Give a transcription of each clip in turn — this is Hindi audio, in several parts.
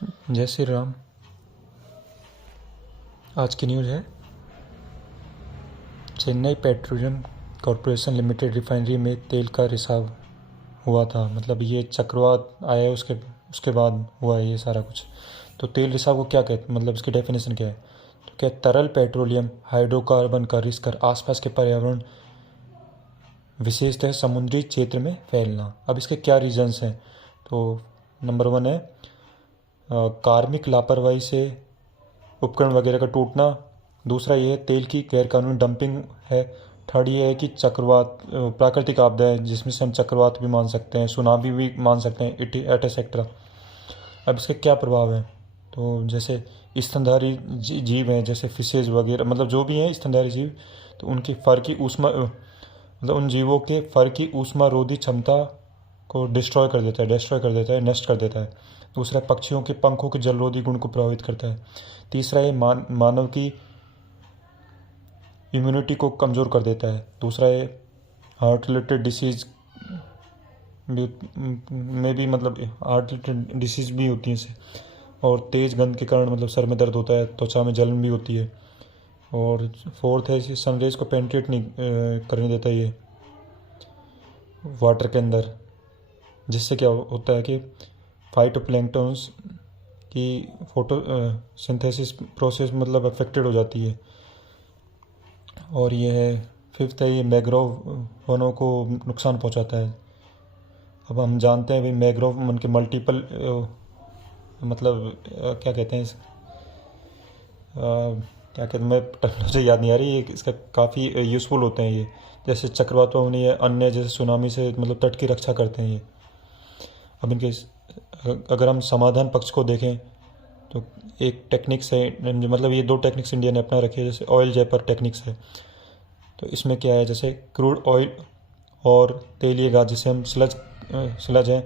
जय श्री राम। आज की न्यूज़ है, Chennai petroleum corporation limited refinery में तेल का रिसाव हुआ था। मतलब ये चक्रवात आया है, उसके बाद हुआ है ये सारा कुछ। तो तेल रिसाव को क्या कहते हैं, मतलब इसकी डेफिनेशन क्या है? तो क्या तरल पेट्रोलियम हाइड्रोकार्बन का रिस कर आसपास के पर्यावरण, विशेषतः समुद्री क्षेत्र में फैलना। अब इसके क्या रीजंस हैं? तो नंबर 1 है कार्मिक लापरवाही से उपकरण वगैरह का टूटना। दूसरा ये है तेल की गैरकानूनी डंपिंग है। थर्ड ये है कि चक्रवात, प्राकृतिक आपदा है जिसमें से हम चक्रवात भी मान सकते हैं, सुनामी भी मान सकते हैं, एटसेट्रा। अब इसके क्या प्रभाव हैं? तो जैसे स्तनधारी जीव हैं, जैसे फिशेज वगैरह, मतलब जो भी हैं स्तनधारी जीव, तो उनकी फर की ऊष्मा, मतलब उन जीवों के फर की ऊष्मा रोधी क्षमता को डिस्ट्रॉय कर देता है, नष्ट कर देता है। दूसरा, पक्षियों के पंखों के जलरोधी गुण को प्रभावित करता है। तीसरा, ये मानव की इम्यूनिटी को कमज़ोर कर देता है। दूसरा है हार्ट रिलेटेड डिसीज़ में भी, मतलब हार्ट रिलेटेड डिसीज़ भी होती हैं इससे। और तेज़ गंध के कारण मतलब सर में दर्द होता है, त्वचा में जलन भी होती है। और फोर्थ है, सनरेज को पेनिट्रेट नहीं करने देता ये वाटर के अंदर, जिससे क्या होता है कि फाइटोप्लैंक्टन्स की फोटो सिंथेसिस प्रोसेस मतलब अफेक्टेड हो जाती है। और ये है फिफ्थ है, ये मैंग्रोव वनों को नुकसान पहुंचाता है। अब हम जानते हैं भाई मैंग्रोव वन के मल्टीपल मतलब क्या कहते हैं क्या कहते हैं, मैं टेक्नोलॉजी याद नहीं आ रही, ये इसका काफ़ी यूज़फुल होते हैं ये। जैसे चक्रवातों में ये अन्य जैसे सुनामी से मतलब तट की रक्षा करते हैं ये। अब इनके अगर हम समाधान पक्ष को देखें तो एक टेक्निक्स है, मतलब ये 2 टेक्निक्स इंडिया ने अपना रखी है। जैसे ऑयल जेपर टेक्निक्स है, तो इसमें क्या है, जैसे क्रूड ऑयल और तेलीय गाज, जिसे हम स्लज है,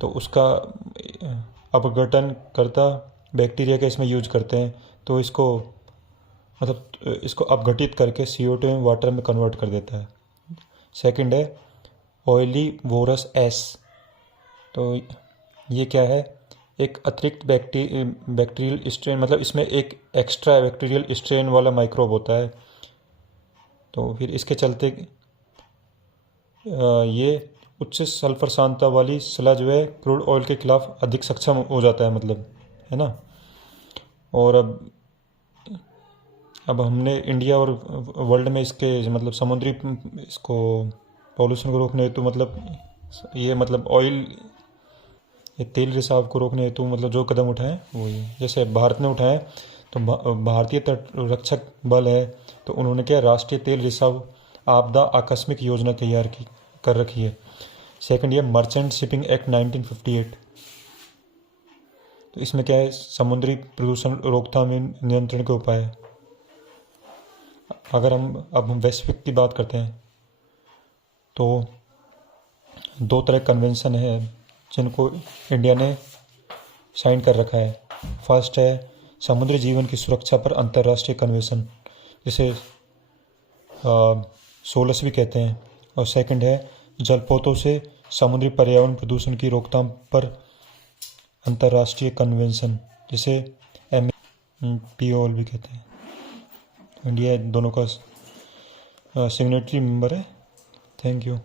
तो उसका अपघटन करता बैक्टीरिया का इसमें यूज करते हैं। तो इसको मतलब इसको अपघटित करके CO2 में वाटर में कन्वर्ट कर देता है। सेकंड है ऑयली वोरस एस। तो ये क्या है, एक अतिरिक्त बैक्टीरियल स्ट्रेन, मतलब इसमें एक एक्स्ट्रा बैक्टीरियल स्ट्रेन वाला माइक्रोब होता है। तो फिर इसके चलते ये उच्च सल्फर सांद्रता वाली स्लज व क्रूड ऑयल के खिलाफ अधिक सक्षम हो जाता है, मतलब, है ना। और अब हमने इंडिया और वर्ल्ड में इसके मतलब समुद्री इसको पॉल्यूशन को रोकने हेतु, मतलब ये मतलब ऑयल, ये तेल रिसाव को रोकने हेतु मतलब जो कदम उठाएं वो ये, जैसे भारत ने उठाए, तो भारतीय तट रक्षक बल है, तो उन्होंने क्या राष्ट्रीय तेल रिसाव आपदा आकस्मिक योजना तैयार की कर रखी है। सेकंड, ये मर्चेंट शिपिंग एक्ट 1958। तो इसमें क्या है, समुद्री प्रदूषण रोकथाम एवं नियंत्रण के उपाय। अगर हम वैश्विक की बात करते हैं तो 2 तरह कन्वेंशन है जिनको इंडिया ने साइन कर रखा है। फर्स्ट है समुद्री जीवन की सुरक्षा पर अंतर्राष्ट्रीय कन्वेंशन, जिसे सोलस भी कहते हैं। और सेकंड है जलपोतों से समुद्री पर्यावरण प्रदूषण की रोकथाम पर अंतर्राष्ट्रीय कन्वेंशन, जिसे MPOL भी कहते हैं। इंडिया दोनों का सिग्नेटरी मेंबर है। Thank you.